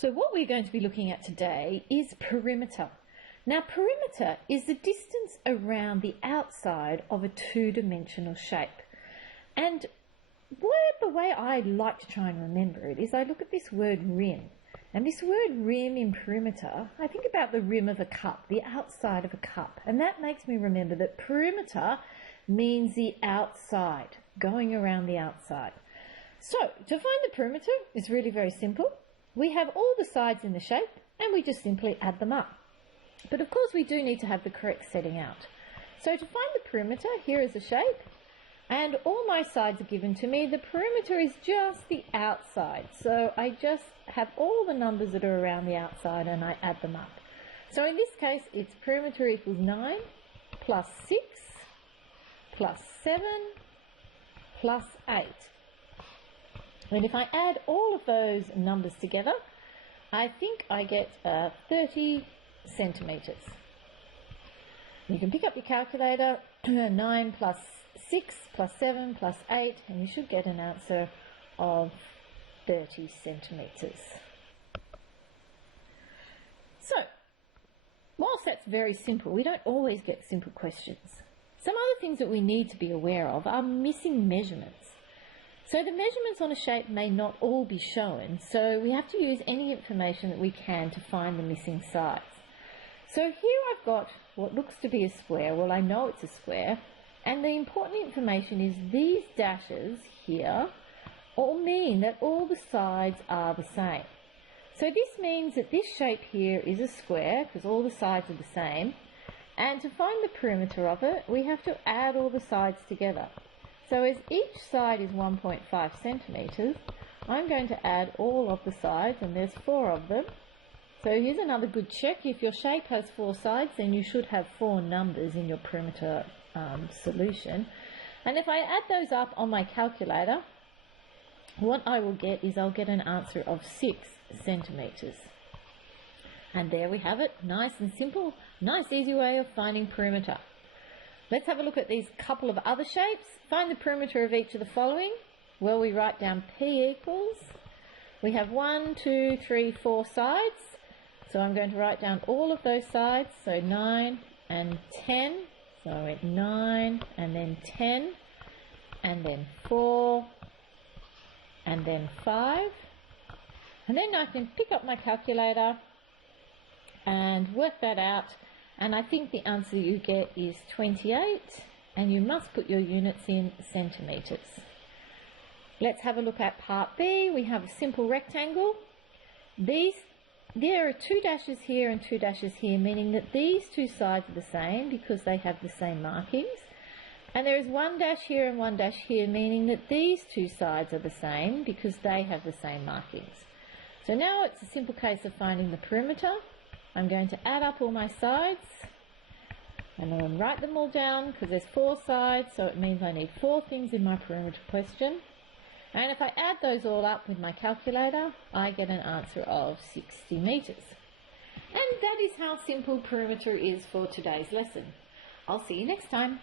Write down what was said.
So what we're going to be looking at today is perimeter. Now, perimeter is the distance around the outside of a two-dimensional shape. And the way I like to try and remember it is I look at this word rim. And this word rim in perimeter, I think about the rim of a cup, the outside of a cup. And that makes me remember that perimeter means the outside, going around the outside. So, to find the perimeter is really very simple. We have all the sides in the shape and we just simply add them up. But of course we do need to have the correct setting out. So to find the perimeter, here is the shape and all my sides are given to me. The perimeter is just the outside. So I just have all the numbers that are around the outside and I add them up. So in this case it's perimeter equals 9 plus 6 plus 7 plus 8. And if I add all of those numbers together, I think I get 30 centimetres. You can pick up your calculator, 9 plus 6 plus 7 plus 8, and you should get an answer of 30 centimetres. So, whilst that's very simple, we don't always get simple questions. Some other things that we need to be aware of are missing measurements. So the measurements on a shape may not all be shown, so we have to use any information that we can to find the missing sides. So here I've got what looks to be a square. Well, I know it's a square, and the important information is these dashes here all mean that all the sides are the same. So this means that this shape here is a square because all the sides are the same, and to find the perimeter of it, we have to add all the sides together. So as each side is 1.5 centimetres, I'm going to add all of the sides, and there's 4 of them. So here's another good check. If your shape has 4 sides, then you should have 4 numbers in your perimeter solution. And if I add those up on my calculator, what I will get is I'll get an answer of 6 centimetres. And there we have it. Nice and simple. Nice easy way of finding perimeter. Let's have a look at these couple of other shapes. Find the perimeter of each of the following. Well, we write down P equals. We have 1, 2, 3, 4 sides. So I'm going to write down all of those sides. So 9 and 10. So I went 9 and then 10 and then 4 and then 5. And then I can pick up my calculator and work that out. And I think the answer you get is 28, and you must put your units in centimetres. Let's have a look at part B. We have a simple rectangle. There are 2 dashes here and 2 dashes here, meaning that these 2 sides are the same because they have the same markings. And there is 1 dash here and 1 dash here, meaning that these 2 sides are the same because they have the same markings. So now it's a simple case of finding the perimeter. I'm going to add up all my sides and then write them all down because there's 4 sides, so it means I need 4 things in my perimeter question. And if I add those all up with my calculator, I get an answer of 60 metres. And that is how simple perimeter is for today's lesson. I'll see you next time.